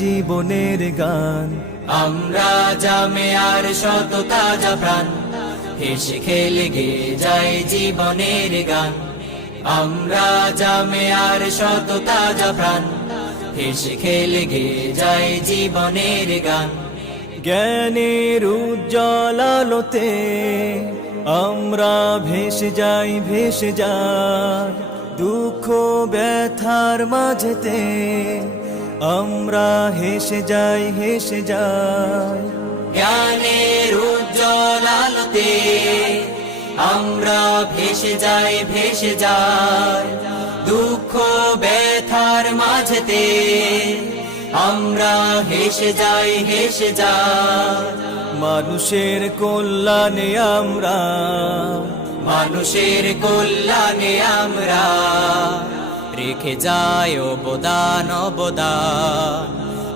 জীবনের গান। আমরা জামিয়ার শত তাজা প্রাণ, হেসে খেলে গেয়ে যায় জীবনের গান। আমরা জামিয়ার শত তাজা প্রাণ, হেসে খেলে গেয়ে যায় জীবনের গান। জ্ঞানের উজ্জ্বল আলোতে আমরা ভেসে যাই ভেসে যাই, দুঃখ ব্যথার মাঝেতে আমরা হেসে যাই হেসে যাই। জ্ঞানের উজ্জ্বল আলোতে আমরা ভেসে যাই ভেসে যাই, দুঃখ ব্যথার মাঝেতে আমরা হেসে যাই হেসে যাই। মানুষের কল্যাণে আমরা, মানুষের কল্যাণে আমরা রেখে যাই অবদান অবদান।